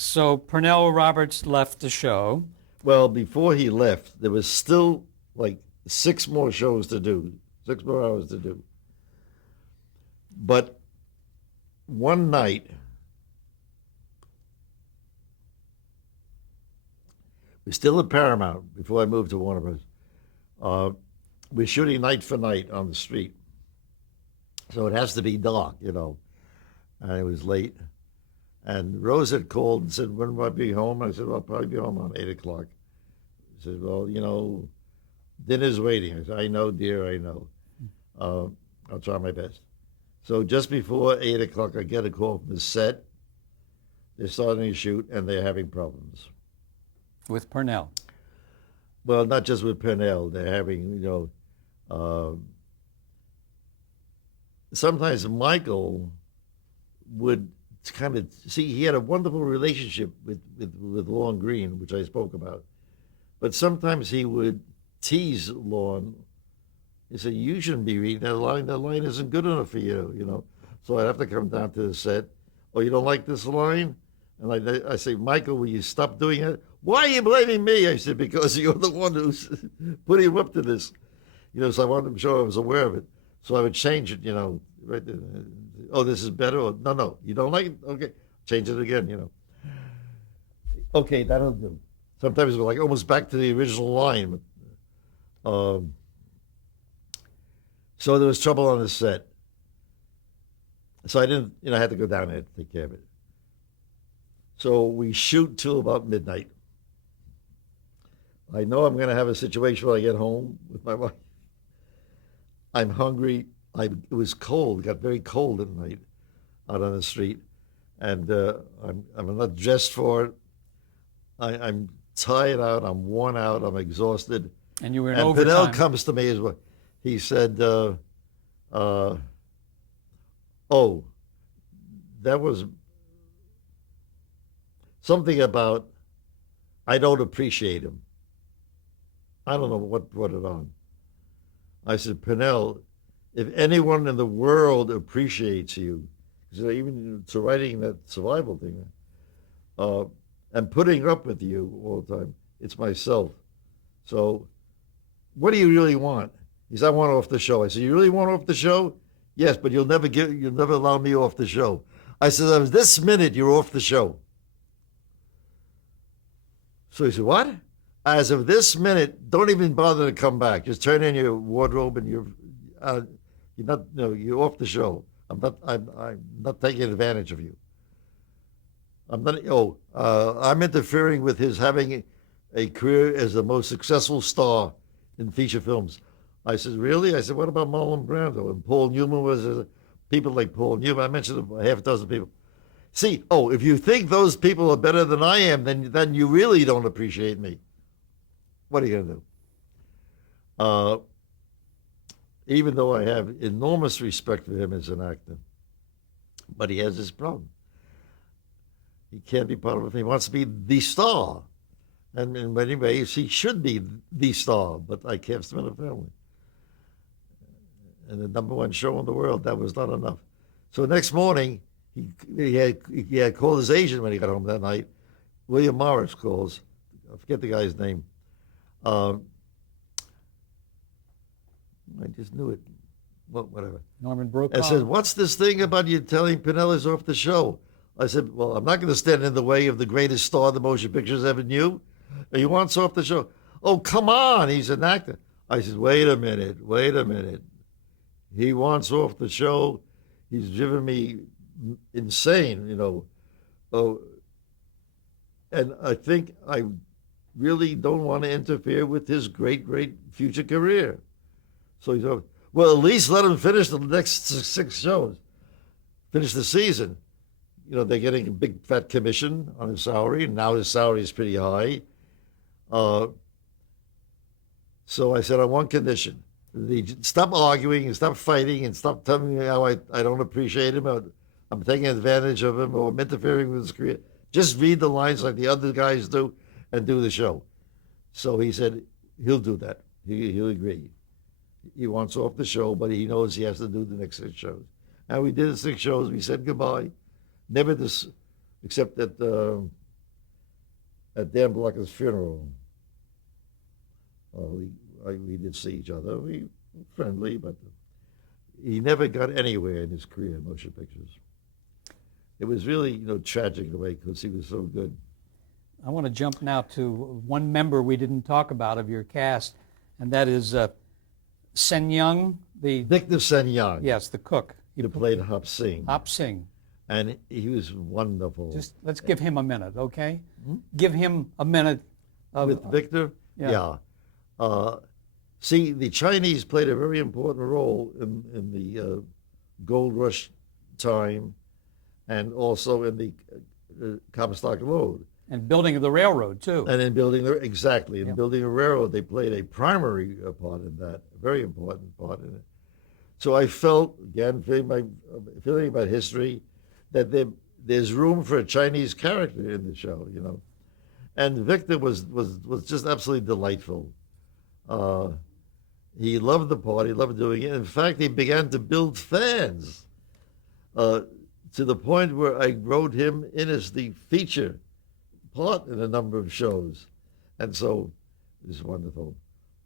So Pernell Roberts left the show. Well, before he left, there was still like 6 more shows to do, 6 more hours to do. But one night, we're still at Paramount before I moved to Warner Bros. Uh, we're shooting night for night on the street. So it has to be dark, And it was late. And Rose had called and said, when will I be home? I said, well, I'll probably be home on 8 o'clock. She said, well, dinner's waiting. I said, I know, dear, I know. I'll try my best. So just before 8 o'clock, I get a call from the set. They're starting to shoot, and they're having problems. With Pernell. Well, not just with Pernell. They're having, sometimes Michael would kind of see, he had a wonderful relationship with Lorne Green, which I spoke about. But sometimes he would tease Lorne. He said, you shouldn't be reading that line. That line isn't good enough for you, So I'd have to come down to the set. Oh, you don't like this line? And I say, Michael, will you stop doing it? Why are you blaming me? I said, because you're the one who's putting him up to this. So I wanted to show I was aware of it. So I would change it, right there. Oh, this is better? Or, no, you don't like it? Okay, change it again, Okay, that'll do. Sometimes we're like almost back to the original line. But, so there was trouble on the set. So I didn't, I had to go down there to take care of it. So we shoot till about midnight. I know I'm going to have a situation when I get home with my wife. I'm hungry. It was cold. It got very cold at night out on the street. And I'm not dressed for it. I'm tired out. I'm worn out. I'm exhausted. And you were in and overtime. Fidel comes to me as well. He said, oh, that was something about I don't appreciate him. I don't know what brought it on. I said, Pernell, if anyone in the world appreciates you, even to writing that survival thing, and putting up with you all the time, it's myself. So what do you really want? He said, I want off the show. I said, you really want off the show? Yes, but you'll never allow me off the show. I said, this minute you're off the show. So he said, what? As of this minute, don't even bother to come back. Just turn in your wardrobe and you're off the show. I'm not taking advantage of you. I'm interfering with his having a career as the most successful star in feature films. I said, really? I said, what about Marlon Brando? And Paul Newman was, people like Paul Newman. I mentioned a half a dozen people. See, if you think those people are better than I am, then you really don't appreciate me. What are you going to do? Even though I have enormous respect for him as an actor, but he has this problem. He can't be part of it. He wants to be the star. And in many ways, he should be the star, but I can't stand a family. And the number one show in the world, that was not enough. So next morning, he had called his agent when he got home that night. William Morris calls. I forget the guy's name. I just knew it. Well, whatever. Norman Brokaw. I said, what's this thing about you telling Pinellas off the show? I said, well, I'm not going to stand in the way of the greatest star the motion pictures ever knew. He wants off the show. Oh, come on. He's an actor. I said, wait a minute. He wants off the show. He's driven me insane, Oh, and I think I really don't want to interfere with his great, great future career. So he said, well, at least let him finish the next 6 shows. Finish the season. They're getting a big fat commission on his salary, and now his salary is pretty high. So I said, on one condition, stop arguing and stop fighting and stop telling me how I don't appreciate him, or I'm taking advantage of him, or I'm interfering with his career. Just read the lines like the other guys do and do the show. So he said, he'll do that. He'll agree. He wants off the show, but he knows he has to do the next 6 shows. And we did the 6 shows. We said goodbye. Never this, except that at Dan Blocker's funeral. We did see each other. We were friendly, but he never got anywhere in his career in motion pictures. It was really, tragic in a way because he was so good. I want to jump now to one member we didn't talk about of your cast, and that is Sen Young, Victor Sen Yang, yes, the cook. who played Hop Singh. Hop Singh. And he was wonderful. Just let's give him a minute, okay? Give him a minute. With Victor? Yeah. See, the Chinese played a very important role in the gold rush time and also in the Comstock Road. And building of the railroad, too. And in building building a railroad, they played a primary part in that, a very important part in it. So I felt, again, feeling about history, that there's room for a Chinese character in the show, And Victor was just absolutely delightful. He loved the part. He loved doing it. In fact, he began to build fans to the point where I wrote him in as the feature part in a number of shows. And so it was wonderful.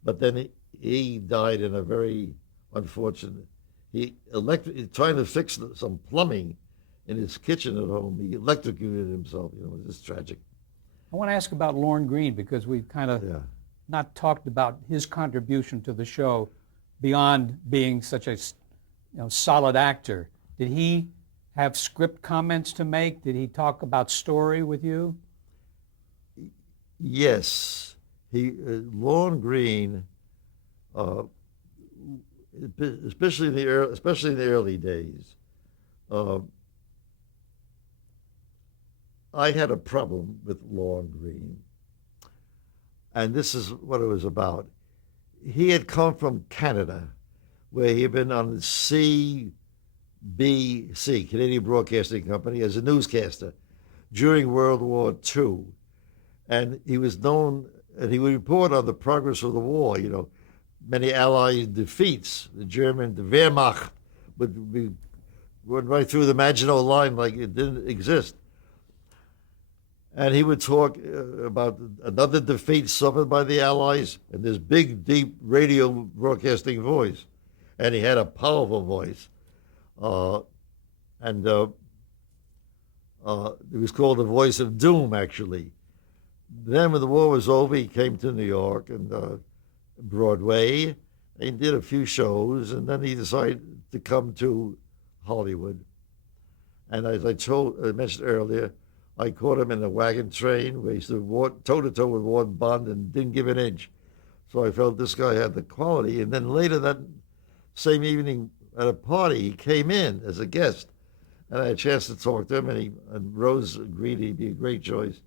But then he died in a very unfortunate. Trying to fix some plumbing in his kitchen at home. He electrocuted himself. It was just tragic. I want to ask about Lorne Greene because we've kind of not talked about his contribution to the show beyond being such a solid actor. Did he have script comments to make? Did he talk about story with you? Yes. Lorne Greene, especially in the early days, I had a problem with Lorne Greene, and this is what it was about. He had come from Canada, where he had been on the CBC, Canadian Broadcasting Company, as a newscaster during World War II. And he was known, and he would report on the progress of the war, many Allied defeats. The Wehrmacht would be run right through the Maginot Line like it didn't exist. And he would talk about another defeat suffered by the Allies in this big, deep radio broadcasting voice. And he had a powerful voice. It was called the Voice of Doom, actually. Then when the war was over, he came to New York and Broadway. He did a few shows, and then he decided to come to Hollywood. And as I mentioned earlier, I caught him in a wagon train where he stood toe-to-toe with Warren Bond and didn't give an inch. So I felt this guy had the quality. And then later that same evening at a party, he came in as a guest. And I had a chance to talk to him, and Rose agreed he'd be a great choice,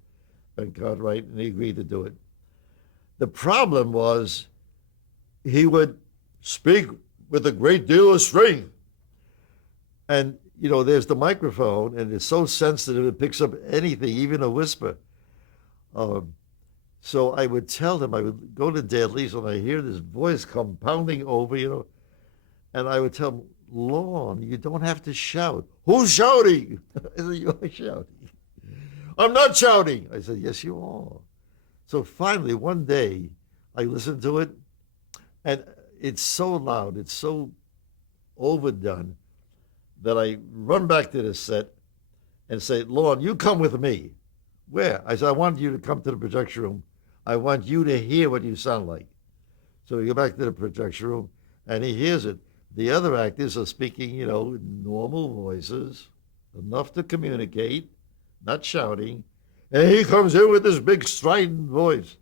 Ben Cartwright, and he agreed to do it. The problem was he would speak with a great deal of strength. And there's the microphone, and it's so sensitive, it picks up anything, even a whisper. So I would tell him, I would go to Deadly's when I hear this voice compounding over, and I would tell him, Lorne, you don't have to shout. Who's shouting? I said, you're shouting. I'm not shouting. I said, yes, you are. So finally, one day, I listened to it, and it's so loud, it's so overdone, that I run back to the set and say, Lorne, you come with me. Where? I said, I want you to come to the projection room. I want you to hear what you sound like. So we go back to the projection room, and he hears it. The other actors are speaking, normal voices, enough to communicate, not shouting. And he comes in with this big strident voice.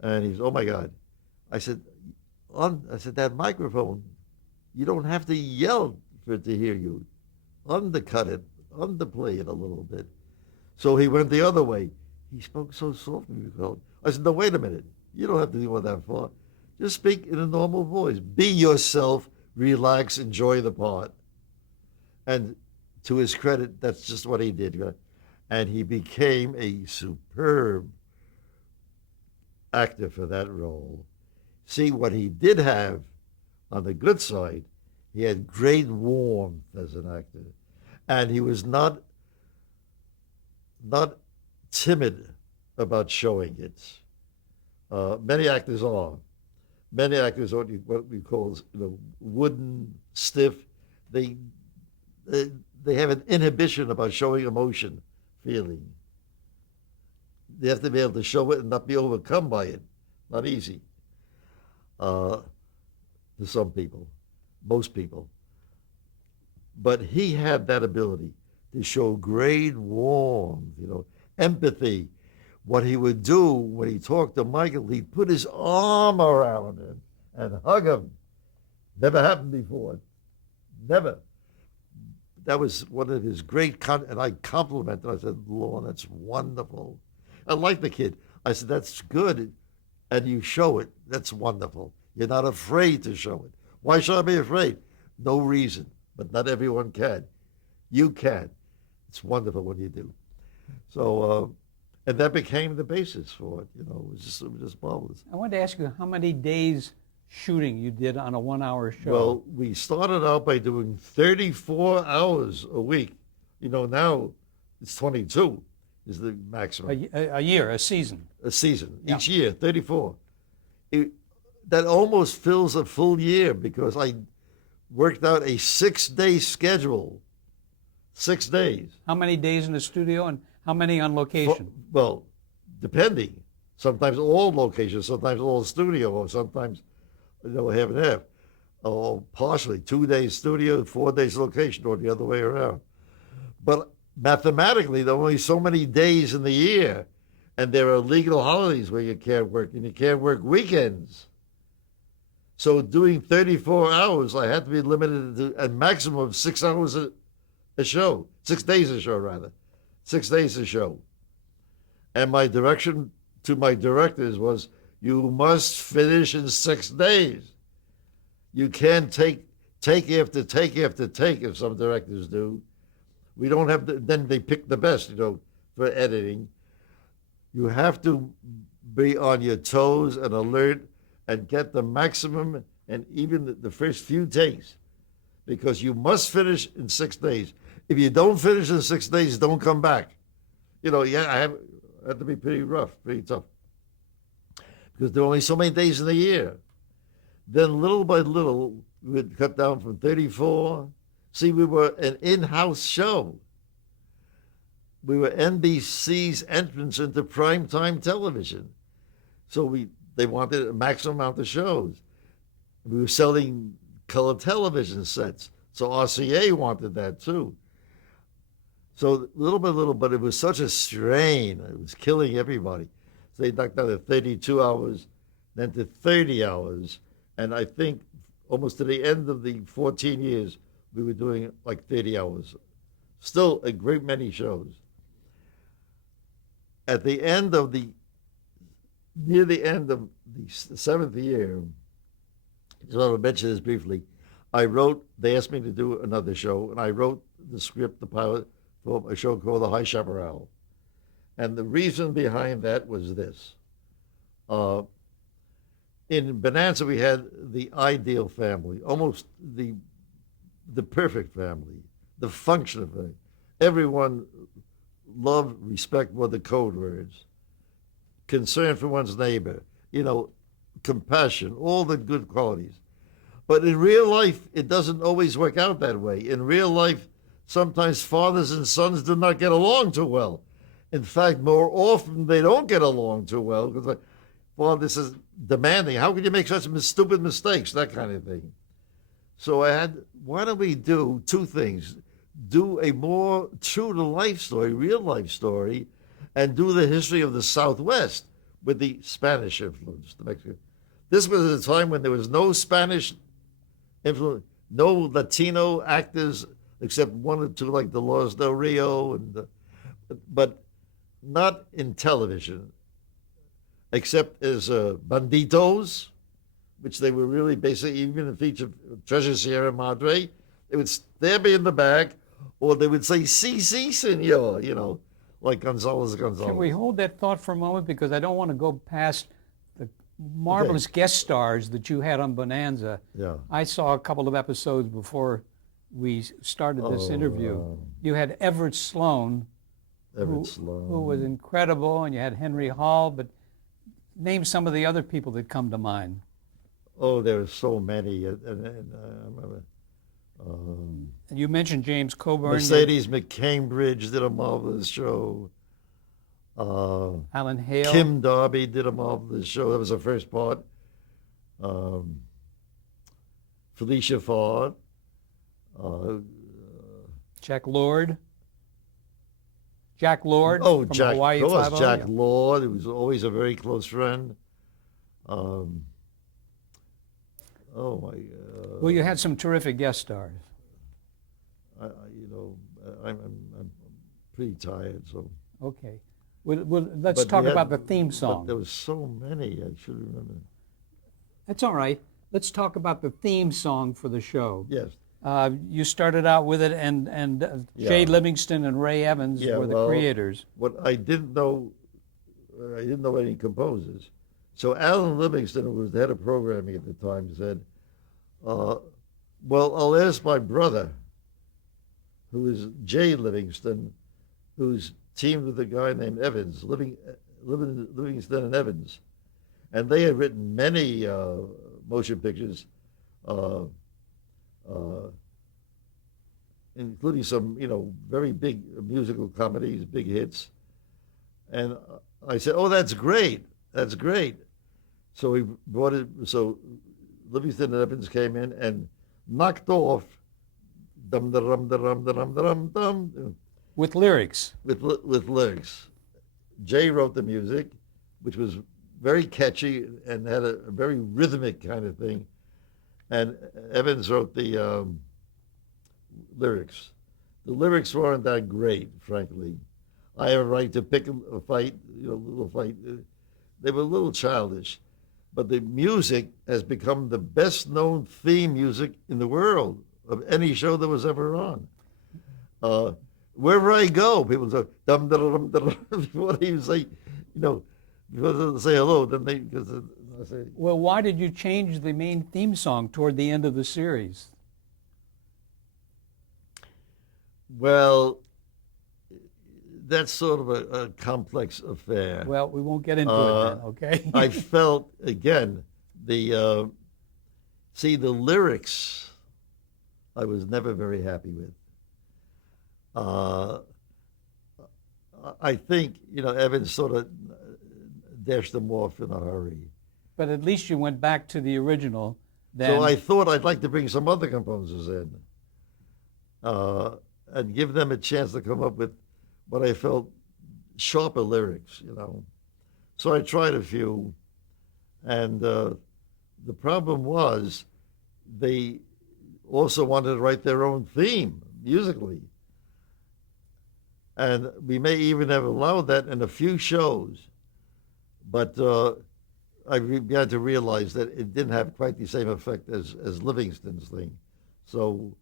And he's, oh my God. I said, that microphone, you don't have to yell for it to hear you. Undercut it, underplay it a little bit. So he went the other way. He spoke so softly. I said, no, wait a minute. You don't have to go that far. Just speak in a normal voice. Be yourself, relax, enjoy the part. And to his credit, that's just what he did. And he became a superb actor for that role. See, what he did have on the good side, he had great warmth as an actor. And he was not timid about showing it. Many actors are. Many actors are what we call, wooden, stiff. They, they they have an inhibition about showing emotion, feeling. They have to be able to show it and not be overcome by it. Not easy uh, to some people, most people. But he had that ability to show great warmth, empathy. What he would do when he talked to Michael, he'd put his arm around him and hug him. Never happened before. Never. That was one of his great, and I complimented him. I said, Lorne, that's wonderful. I like the kid. I said, that's good. And you show it. That's wonderful. You're not afraid to show it. Why should I be afraid? No reason. But not everyone can. You can. It's wonderful when you do. So, and that became the basis for it. It was just marvelous. I wanted to ask you how many days shooting you did on a 1-hour show. Well, we started out by doing 34 hours a week. Now it's 22 is the maximum. A year, a season. A season. Yeah. Each year, 34. That almost fills a full year because I worked out a 6-day schedule. 6 days. How many days in the studio and how many on location? Well, depending. Sometimes all locations, sometimes all studio, or sometimes, half and half. Or partially, 2 days studio, 4 days location, or the other way around. But mathematically, there are only so many days in the year, and there are legal holidays where you can't work, and you can't work weekends. So doing 34 hours, I had to be limited to a maximum of 6 hours a show. 6 days a show, rather. 6 days a show. And my direction to my directors was, you must finish in 6 days. You can't take after take after take, as some directors do. We don't have then they pick the best, for editing. You have to be on your toes and alert and get the maximum and even the first few takes, because you must finish in 6 days. If you don't finish in 6 days, don't come back. I had to be pretty rough, pretty tough, because there are only so many days in the year. Then little by little, we would cut down from 34. See, we were an in-house show. We were NBC's entrance into primetime television. So they wanted a maximum amount of shows. We were selling color television sets. So RCA wanted that too. So little by little, but it was such a strain. It was killing everybody. So they knocked down to 32 hours, then to 30 hours. And I think almost to the end of the 14 years, we were doing like 30 hours. Still a great many shows. At the end of near the end of the 7th year, just want to mention this briefly, they asked me to do another show, and I wrote the script, the pilot, for a show called The High Chaparral. And the reason behind that was this. In Bonanza, we had the ideal family, almost the perfect family, the functional family. Everyone love, respect were the code words. Concern for one's neighbor, compassion, all the good qualities. But in real life, it doesn't always work out that way. In real life, sometimes fathers and sons do not get along too well. In fact, more often they don't get along too well because, this is demanding. How can you make such stupid mistakes? That kind of thing. So why don't we do two things? Do a more true-to-life story, real-life story, and do the history of the Southwest with the Spanish influence. This was a time when there was no Spanish influence, no Latino actors except one or two like Dolores Del Rio, but not in television, except as banditos, which they were really basically, even in feature Treasure Sierra Madre, they would stab me in the back, or they would say, "Sí, sí, senor," like Gonzalez. Can we hold that thought for a moment? Because I don't want to go past the marvelous guest stars that you had on Bonanza. Yeah. I saw a couple of episodes before we started this interview. You had Everett Sloan, Everett Sloan. who was incredible, and you had Henry Hall, but name some of the other people that come to mind. Oh, there were so many. And I remember And you mentioned James Coburn. Mercedes McCambridge did a marvelous show. Alan Hale. Kim Darby did a marvelous show. That was the first part. Felicia Ford. Jack Lord. Jack Lord Oh, from Jack, Hawaii of course, Five-O, Jack yeah. Lord, who was always a very close friend. Oh my God. Well, you had some terrific guest stars. I'm pretty tired, so. Okay. Well, let's talk about the theme song. But there was so many, I should remember. That's all right. Let's talk about the theme song for the show. Yes. You started out with it, and Jay Livingston and Ray Evans were the creators. What I didn't know any composers. So Alan Livingston, who was the head of programming at the time, said, well, I'll ask my brother, who is Jay Livingston, who's teamed with a guy named Evans, Livingston and Evans. And they had written many motion pictures, including some, very big musical comedies, big hits. And I said, oh, that's great. That's great. So we brought it, so Livingston and Evans came in and knocked off dum da dum da dum da dum da dum dum With lyrics. with lyrics. Jay wrote the music, which was very catchy and had a very rhythmic kind of thing. And Evans wrote the lyrics. The lyrics weren't that great, frankly. I have a right to pick a fight, a little fight. They were a little childish. But the music has become the best known theme music in the world of any show that was ever on. Wherever I go, people say, dum da dum da dum, before they even say, before they say hello, then because I say. Well, why did you change the main theme song toward the end of the series? Well, that's sort of a complex affair. Well, we won't get into it then, okay? I felt, again, the lyrics I was never very happy with. I think, Evans sort of dashed them off in a hurry. But at least you went back to the original then. So I thought I'd like to bring some other composers in and give them a chance to come up with what I felt sharper lyrics, So I tried a few, and the problem was they also wanted to write their own theme musically. And we may even have allowed that in a few shows, but I began to realize that it didn't have quite the same effect as Livingston's thing. So,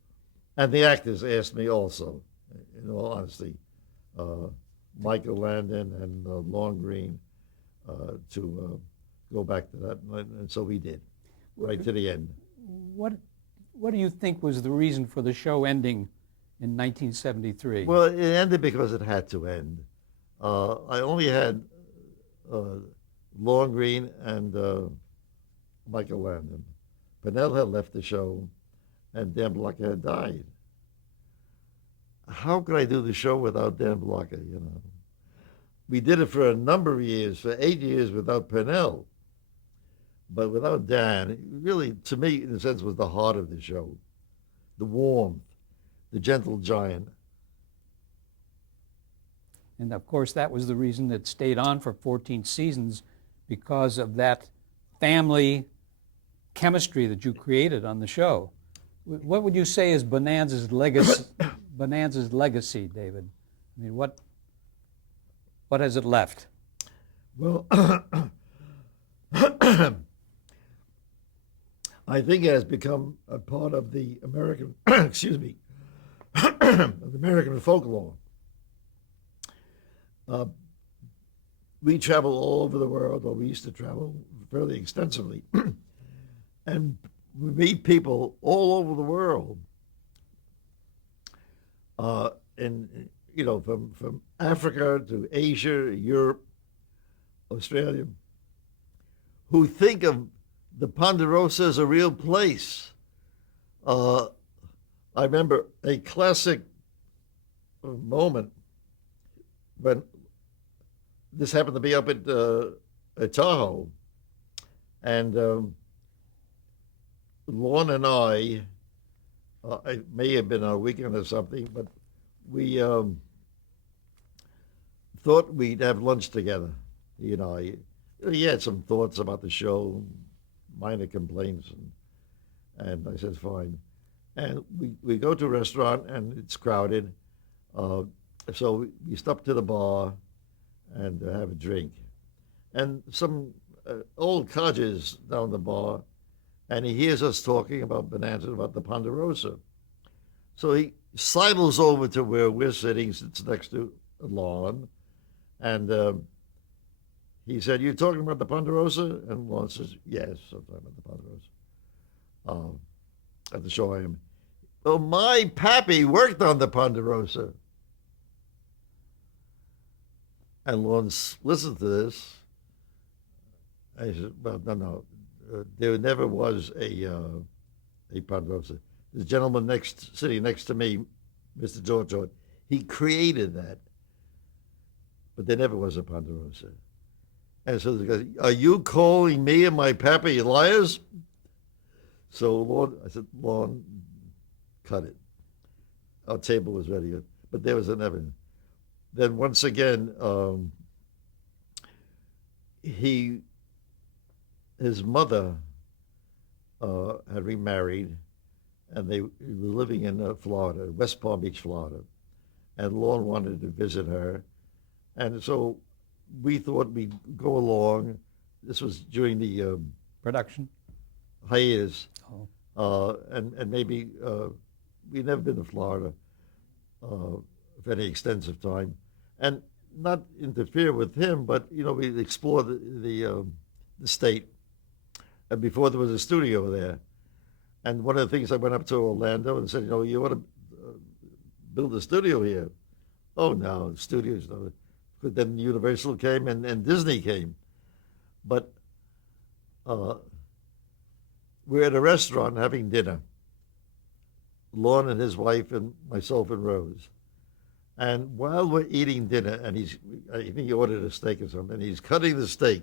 and the actors asked me also, in all honesty, Michael Landon and Lorne Greene, to go back to that, and so we did, right to the end. What do you think was the reason for the show ending in 1973? Well, it ended because it had to end. I only had Lorne Greene and Michael Landon. Pennell had left the show, and Dan Blocker had died. How could I do the show without Dan Blocker, We did it for a number of years, for 8 years without Pennell. But without Dan, it really, to me, in a sense, was the heart of the show. The warmth, the gentle giant. And of course, that was the reason it stayed on for 14 seasons, because of that family chemistry that you created on the show. What would you say is Bonanza's legacy, David? I mean, what has it left? Well, I think it has become a part of the American, excuse me, of American folklore. We travel all over the world, or we used to travel fairly extensively, and we meet people all over the world. And, from Africa to Asia, Europe, Australia, who think of the Ponderosa as a real place. I remember a classic moment when this happened to be up at Tahoe, and Lorne and I, it may have been on a weekend or something, but we thought we'd have lunch together. He had some thoughts about the show, minor complaints, and I said, fine. And we go to a restaurant, and it's crowded. So we stop to the bar and have a drink. And some old codgers down the bar, and he hears us talking about Bonanza, about the Ponderosa. So he sidles over to where we're sitting, sits next to Lon, and he said, "You talking about the Ponderosa?" And Lon says, "Yes, I'm talking about the Ponderosa." At the show I am. Well, my pappy worked on the Ponderosa. And Lon listened to this. And he said, "Well, no. There never was a Ponderosa. The gentleman sitting next to me, Mr. Dortort, he created that. But there never was a Ponderosa." And so the guy said, "Are you calling me and my pappy liars?" So I said, "Lon, cut it." Our table was ready, but there was an evidence. Then once again, his mother had remarried, and they were living in Florida, West Palm Beach, Florida, and Lon wanted to visit her, and so we thought we'd go along. This was during the Production? hiatus, and maybe we'd never been to Florida for any extensive time, and not interfere with him, but we'd explore the state. And before there was a studio there, and one of the things I went up to Orlando and said, "You want to build a studio here?" "Oh no, studios no." But then Universal came and Disney came, but we're at a restaurant having dinner, Lon and his wife and myself and Rose. And while we're eating dinner, and I think he ordered a steak or something, and he's cutting the steak,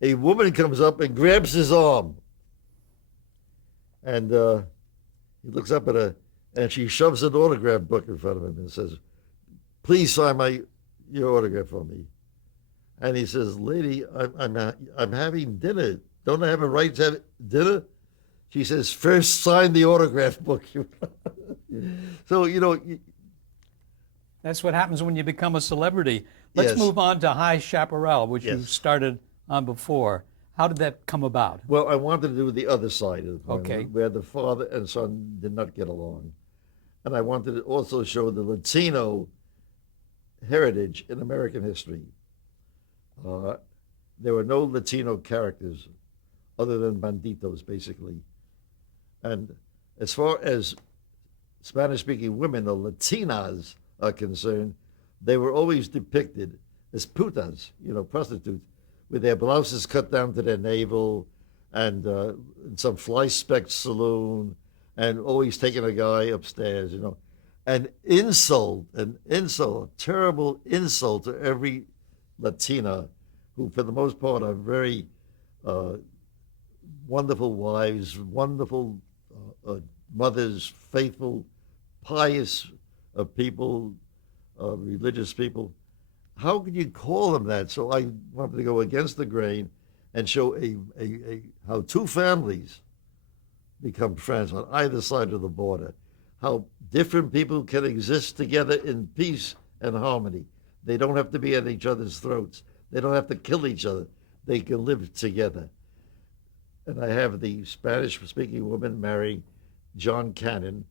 a woman comes up and grabs his arm. And he looks up at her, and she shoves an autograph book in front of him and says, "Please sign your autograph for me." And he says, "Lady, I'm having dinner. Don't I have a right to have dinner?" She says, "First sign the autograph book." So, That's what happens when you become a celebrity. Let's Yes. move on to High Chaparral, which you Yes. started on before. How did that come about? Well, I wanted to do the other side of the coin, Okay. where the father and son did not get along. And I wanted to also show the Latino heritage in American history. There were no Latino characters other than banditos, basically. And as far as Spanish-speaking women, or Latinas, are concerned, they were always depicted as putas, prostitutes, with their blouses cut down to their navel, and in some fly-specked saloon, and always taking a guy upstairs, An insult, a terrible insult to every Latina, who for the most part are very wonderful wives, wonderful mothers, faithful, pious people, religious people. How could you call them that? So I wanted to go against the grain and show how two families become friends on either side of the border, how different people can exist together in peace and harmony. They don't have to be at each other's throats. They don't have to kill each other. They can live together. And I have the Spanish-speaking woman marrying John Cannon,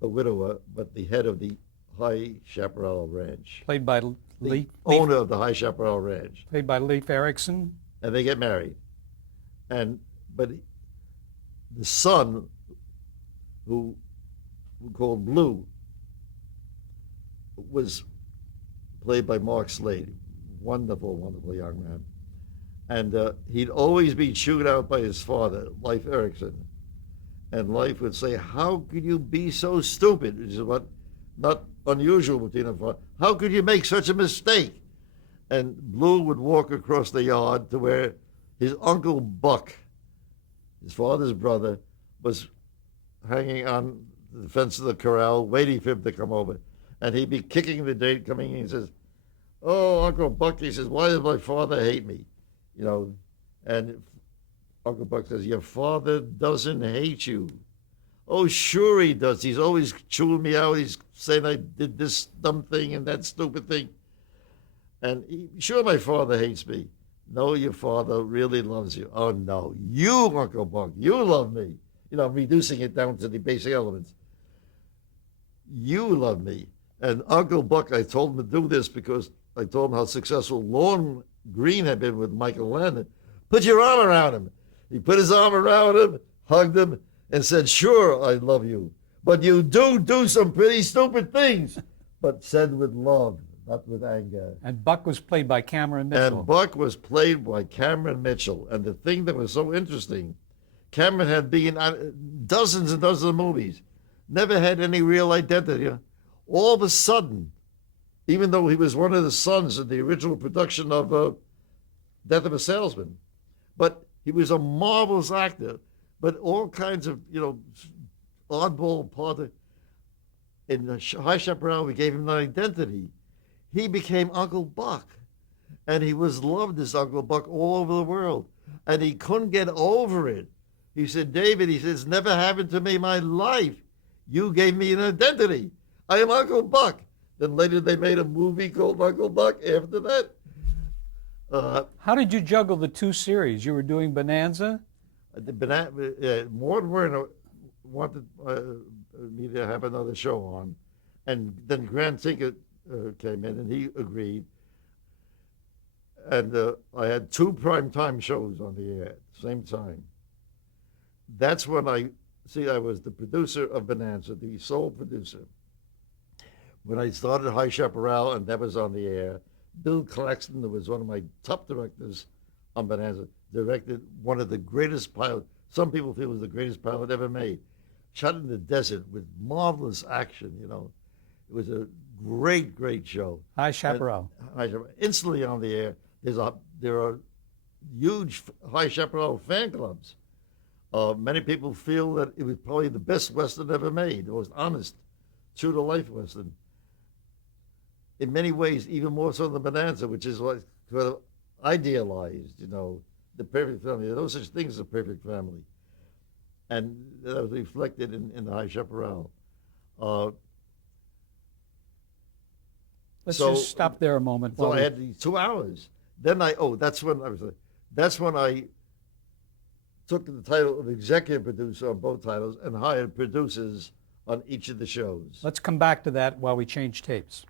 a widower, but the head of the High Chaparral Ranch. Played by The owner of the High Chaparral Ranch. Played by Leif Erikson. And they get married. But the son, who called Blue, was played by Mark Slade, wonderful, wonderful young man. And he'd always be chewed out by his father, Leif Erikson. And Leif would say, "How could you be so stupid?" Which is what not unusual between a father. "How could you make such a mistake?" And Blue would walk across the yard to where his uncle Buck, his father's brother, was hanging on the fence of the corral, waiting for him to come over. And he'd be kicking the gate, coming in. He says, "Oh, Uncle Buck," he says, "why does my father hate me?" You know, and Uncle Buck says, "Your father doesn't hate you." "Oh, sure he does. He's always chewing me out. He's saying I did this dumb thing and that stupid thing. And sure, my father hates me." "No, your father really loves you." "Oh, no, you, Uncle Buck, you love me." You know, reducing it down to the basic elements. "You love me." And Uncle Buck, I told him to do this because I told him how successful Lorne Green had been with Michael Landon. "Put your arm around him." He put his arm around him, hugged him, and said, "Sure, I love you. But you do some pretty stupid things." But said with love, not with anger. And Buck was played by Cameron Mitchell. And Buck was played by Cameron Mitchell. And the thing that was so interesting, Cameron had been in dozens and dozens of movies, never had any real identity. All of a sudden, even though he was one of the sons in the original production of Death of a Salesman, but he was a marvelous actor, but all kinds of, oddball part. In High Chaparral, we gave him an identity. He became Uncle Buck, and he was loved as Uncle Buck all over the world, and he couldn't get over it. He said, "David," he says, "never happened to me in my life. You gave me an identity. I am Uncle Buck." Then later they made a movie called Uncle Buck after that. How did you juggle the two series? You were doing Bonanza? Morton Werner wanted me to have another show on, and then Grant Tinker came in, and he agreed. And I had two primetime shows on the air at the same time. That's when I was the producer of Bonanza, the sole producer. When I started High Chaparral, and that was on the air, Bill Claxton, who was one of my top directors on Bonanza, directed one of the greatest pilots. Some people feel it was the greatest pilot ever made. Shot in the desert with marvelous action, It was a great, great show. High Chaparral. Instantly on the air, there are huge High Chaparral fan clubs. Many people feel that it was probably the best Western ever made. It was honest, true to life Western. In many ways, even more so than Bonanza, which is what sort of idealized, the perfect family. There are no such thing as a perfect family. And that was reflected in the High Chaparral. Let's just stop there a moment. So I had these 2 hours. Then that's when I took the title of executive producer on both titles and hired producers on each of the shows. Let's come back to that while we change tapes.